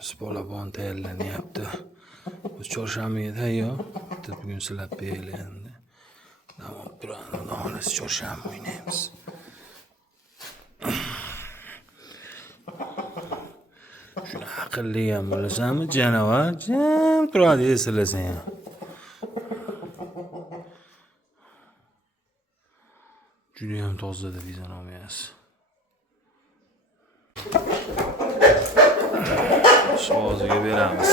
Spolapon tayyorlanyapti. Bu chorshanbaga tayyor. Bugun silab beraylik endi. Tamam, turadi. Xolos chorshanba o'ynaymiz. Shuni aqlli ham bo'lasanmi, janavar? Jim turadi, esilasang ham. Juda ham toza deb olmayapsiz. Shoziga beramiz.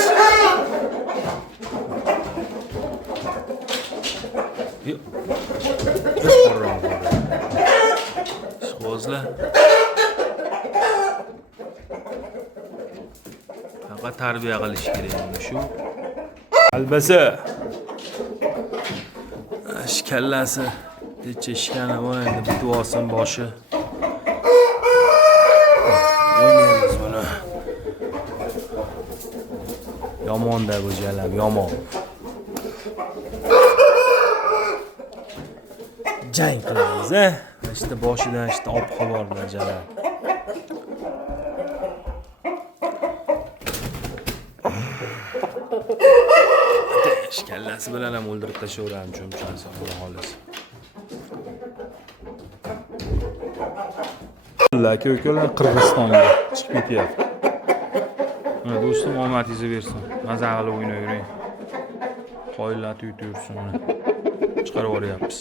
Yo'q. Qorroq bo'ladi. Shozlar. Faqat tarbiya qilish kerak endi shu. Albasa. Kallasi. Necha ishkani bor endi, bitib olsin boshi. O'ynaymiz buni. Yomon-da bu jalab, yomon. Jang qilamiz, İşte boshidan işte ob-havo bilan jalab. Kallasi bilan ham o'ldirib tashlayveramiz, cho'mchasi, xudo xohlasa. Aka-ukalar Qirg'izistonga chiqib ketyapti. Mana do'stim omadingizni bersin. Maza qilib o'ynayvering. Qoyillatib yutib yursin. Chiqarib yuboryapmiz.